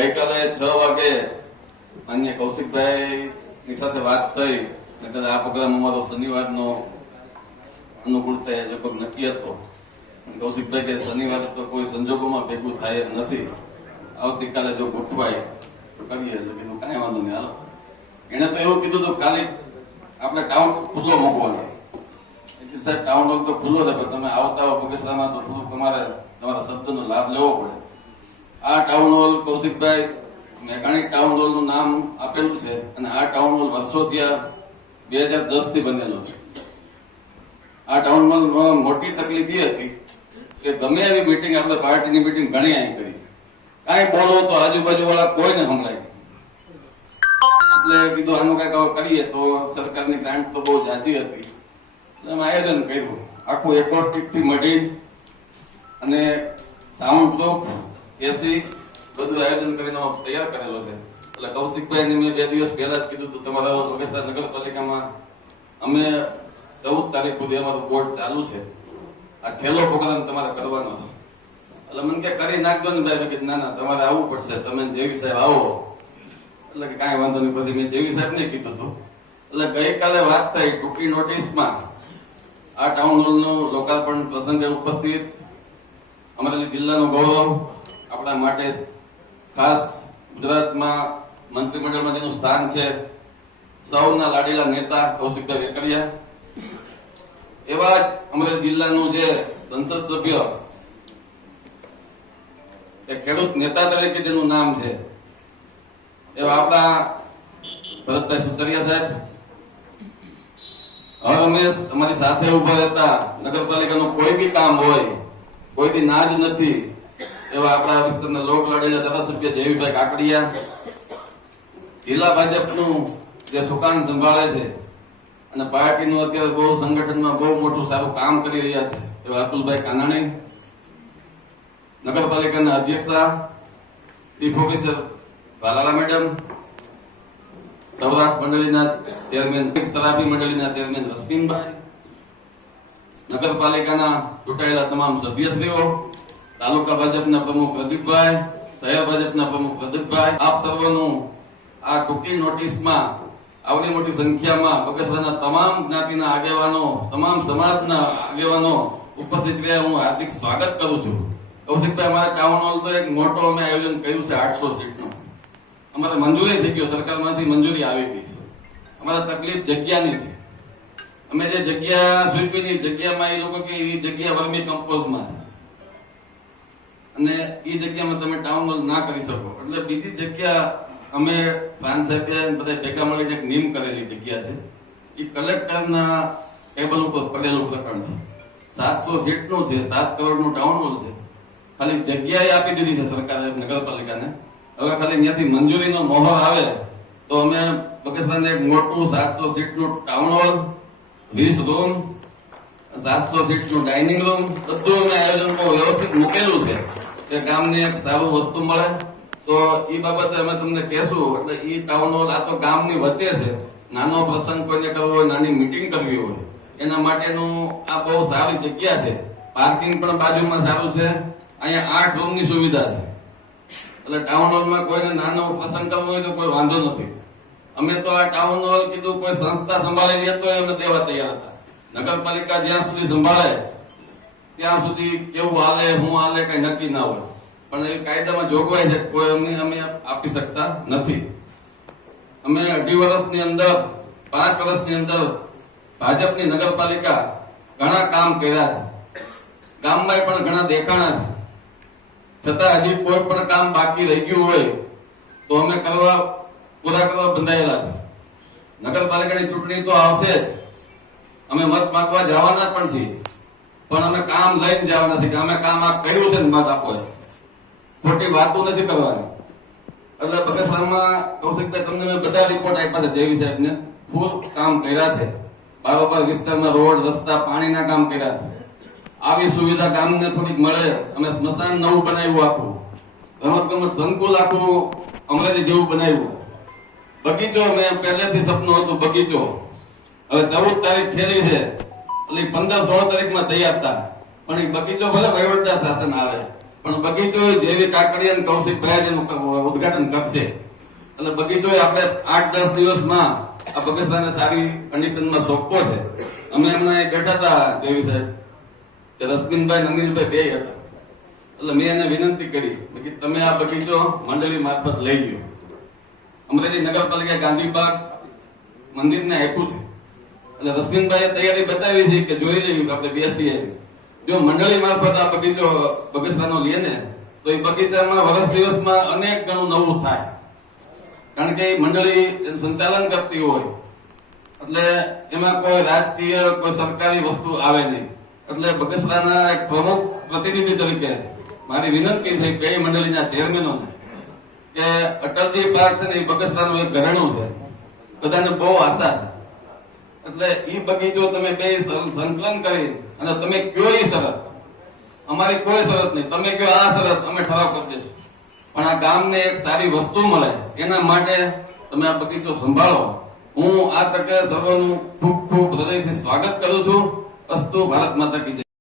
ગઈકાલે 6 વાગે માન્ય કૌશિકભાઈ ની સાથે વાત થઈ. આ પ્રોગ્રામ અમારો શનિવારનો અનુકૂળતા લગભગ નક્કી હતો. કૌશિકભાઈ કે શનિવારે તો કોઈ સંજોગોમાં ભેગું થાય એમ નથી, આવતીકાલે જો ગોઠવાય તો કરીએ. એટલે કીધું કાંઈ વાંધો નહીં, હાલો. એને તો એવું કીધું તો ખાલી આપણે ટાઉન ખુલ્લો મૂકવાનો. સાહેબ ટાઉન હોલ તો ખુલ્લો છે, પણ તમે આવતા હો બગસરામાં તો થોડુંક તમારે તમારા શબ્દનો લાભ લેવો પડે. આ ટાઉન હોલ કૌશિકભાઈ મેઘાણી ટાઉન હોલ નું નામ આપેલું છે, અને આ ટાઉન હોલ વર્ષોથી 2010 થી બનેલો છે. આ ટાઉન હોલ મોટી તકલીફ એ હતી કે ગમે એવી મીટિંગ, આપણે પાર્ટીની મીટિંગ ઘણી અહીં કરી, કાંઈ બોલો તો આજુબાજુ વાળા કોઈને સંભળાય. એટલે કીધું આનું કઈક કરીએ. તો સરકારની ગ્રાન્ટ તો બહુ જાજી હતી, એટલે અમે આયોજન કર્યું. આખું એકોસ્ટિક થી મળી અને સાઉન્ડ પ્રૂફ એસી બધું આયોજન કરીને તૈયાર કરેલો છે. એટલે કૌશિકભાઈ મેં 2 દિવસ પહેલા જ કીધું હતું, તમારા બગસરા નગરપાલિકામાં અમે 14 તારીખ સુધી અમારું બોર્ડ ચાલુ છે, આ છેલ્લો પ્રોગ્રામ તમારે કરવાનો છે. એટલે મને કે કરી નાખજો ને ભાઈ. ના ના, તમારે આવવું પડશે, તમે જેવી સાહેબ આવો. એટલે કે કાંઈ વાંધો નહીં. પછી મેં જેવી સાહેબ ને કીધું હતું. એટલે ગઈકાલે વાત થઈ ટૂંકી નોટિસમાં આ ટાઉન હોલ નું લોકાર્પણ પ્રસંગે ઉપસ્થિત અમરેલી જિલ્લાનું ગૌરવ, આપણા માટે ખાસ ગુજરાતમાં મંત્રીમંડળમાં જેનું સ્થાન છે, સૌના લાડીલા નેતા કૌશિકભાઈ વેકરિયા, એવા જ અમરેલી જિલ્લાનું જે સંસદ સભ્ય, ખેડૂત નેતા તરીકે જેનું નામ છે, એવા આપણા ભરતભાઈ સુતરિયા સાહેબ, હરમેશ અમારી સાથે ઉભા રહેતા, નગરપાલિકાનું કોઈ બી કામ હોય કોઈથી ના જ નથી એવા આપણા વિસ્તારના લોક લાડીલા ધારાસભ્ય દેવીભાઈ કાકડિયા, જિલ્લા ભાજપનું જે સુકાન સંભાળે છે અને પાર્ટીનું અત્યારે બહુ સંગઠનમાં બહુ મોટું સારું કામ કરી રહ્યા છે એવા અતુલભાઈ કાનાણી, નગરપાલિકાના અધ્યક્ષા chief officer Bhalala madam, Saurashtra મંડળીના ચેરમેન, તલાટી મંડળીના ચેરમેન રશ્મિનભાઈ, નગરપાલિકાના ચૂંટાયેલા તમામ સભ્યશ્રીઓ, તાલુકા ભાજપના પ્રમુખ પ્રદીપભાઈ, શહેર ભાજપના પ્રમુખ પ્રદીપભાઈ, આપ સર્વનું આ ટૂંકી નોટિસમાં આવડી મોટી સંખ્યામાં બગસરાના તમામ જ્ઞાતિના આગેવાનો, તમામ સમાજના આગેવાનો ઉપસ્થિત રહ્યા, હું હાર્દિક સ્વાગત કરું છું. કૌશિકભાઈ, અમારા ટાઉન હોલ તો એક મોટો અમે આયોજન કર્યું છે 800 સીટનું. અમારે મંજૂરી થઈ ગયો, સરકારમાંથી મંજૂરી આવી ગઈ છે. અમારે તકલીફ જગ્યાની છે. અમે જે જગ્યા સૂચવીની જગ્યામાં એ લોકો કે એ જગ્યા વર્મી કમ્પોઝમાં છે અને એ જગ્યામાં તમે ટાઉન હોલ ના કરી શકો. એટલે બીજી જગ્યા અમે ફ્રાન્સ સાહેબે બધા ભેગા મળીને એક નિયમ કરેલી જગ્યા છે, એ કલેક્ટરના ટેબલ ઉપર પડેલું પ્રકરણ છે. 700 સીટનું છે, 7 કરોડનું ટાઉન હોલ છે. ખાલી જગ્યાએ આપી દીધી છે સરકારે નગરપાલિકાને. હવે ખાલી ત્યાંથી મંજૂરીનો મોહર આવે તો અમે બગસરાને એક મોટું 700 સીટનું ટાઉન હોલ, 20 રૂમ, 700 સીટનું ડાઇનિંગ રૂમ, બધું અમે આયોજન બહુ વ્યવસ્થિત મૂકેલું છે કે ગામને એક સારું વસ્તુ મળે. તો એ બાબતે અમે તમને કહેશું. એટલે એ ટાઉન હોલ આ તો ગામની વચ્ચે છે. નાનો પ્રસંગ કોઈને કરવો હોય, નાની મીટિંગ કરવી હોય, એના માટેનું આ બહુ સારી જગ્યા છે. પાર્કિંગ પણ બાજુમાં સારું છે. અહીંયા 8 રૂમની સુવિધા છે. એટલે ટાઉન હોલમાં કોઈને નાનો પ્રસંગ કરવો હોય તો કોઈ વાંધો નથી. અમે તો આ ટાઉન હોલ કીધું કોઈ સંસ્થા સંભાળી લે તો અમે દેવા તૈયાર હતા. નગરપાલિકા જ્યાં સુધી સંભાળે ત્યાં સુધી કેવું હાલે, હું હાલે કઈ નક્કી ના હોય, પણ એ કાયદામાં જોગવાઈ છે, કોઈ અમે આપી શકતા નથી. અમે 2.5 વર્ષની અંદર, 5 વર્ષની અંદર ભાજપની નગરપાલિકા ઘણા કામ કર્યા છે. ગામમાં પણ ઘણા દેખાણા છે, છતાં હજી કોઈ પણ કામ બાકી રહી ગયું હોય તો અમે પૂરા કરવા બંધાયેલા છે. નગરપાલિકાની ચૂંટણી તો આવશે જ, અમે મત માંગવા જવાના પણ છીએ, પણ અમે કામ લઈને જવાના છીએ કે અમે કામ આ કર્યું છે ને મત આપો. ખોટી વાતો નથી કરવાની. એટલે બગસરામાં કૌશિકભાઈ તમને મેં બધા રિપોર્ટ આપ્યા છે, જેવી સાહેબને ફૂલ કામ કર્યા છે. બારોબાર વિસ્તારમાં રોડ, રસ્તા, પાણીના કામ કર્યા છે. આવી સુવિધા ગામને થોડીક મળે. અમે સ્મશાન નવું બનાવ્યું, આખું રમતગમત સંકુલ આખું અમરેલી જેવું બનાવ્યું. બગીચો મેં પહેલેથી સપનું હતું, બગીચો. હવે 14 તારીખ છેલ્લી છે, એટલે 15-16 તારીખમાં તૈયાર હતા. પણ એ બગીચો ભલે વહીવટદાર શાસન આવે, પણ બગીચો જેવી કાકડી અને કૌશિકભાઈ જેનું ઉદઘાટન કરશે એટલે બગીચો આપણે 8-10 દિવસમાં આ બગસરાને સારી કન્ડિશનમાં સોંપવો છે. અમે એમના બેઠા હતા જેવી સાહેબ કે રશ્મિનભાઈ અનિલભાઈ બે હતા એટલે મેં એને વિનંતી કરી કે તમે આ બગીચો મંડળી મારફત લઈ ગયો. અમરેલી નગરપાલિકા ગાંધીબાગ મંદિરને આપ્યું છે એટલે રશ્મિનભાઈએ તૈયારી બતાવી છે કે જોઈ લઈએ કે આપણે બેસીએ. જો મંડળી મારફત આ બગીચો બગસરાનો લઈએ ને તો એ બગીચામાં વર્ષ દિવસમાં અનેક ગણું નવું થાય, કારણ કે એ મંડળી સંચાલન કરતી હોય એટલે એમાં કોઈ રાજકીય કોઈ સરકારી વસ્તુ આવે નહીં. એટલે બગસરાના એક પ્રમુખ પ્રતિનિધિ તરીકે મારી વિનંતી છે બે મંડળીના ચેરમેનોને કે અટલજી પાર્ક છે ને એ બગસરાનું એક ઘરેણું છે, બધાને બહુ આશા છે. એટલે ઈ બગીચો તમે બે સંકલન કરી અને તમે કયો ઈ શરત, અમારી કોઈ શરત નહીં, તમે કયો આ શરત અમે ઠરાવ કરી દઈશું, પણ આ ગામને એક સારી વસ્તુ મળે એના માટે તમે આ બગીચો સંભાળો. હું આ તકે સર્વનું ખૂબ ખૂબ હૃદયથી સ્વાગત કરું છું. અસ્તુ ભારત માતા કી જય.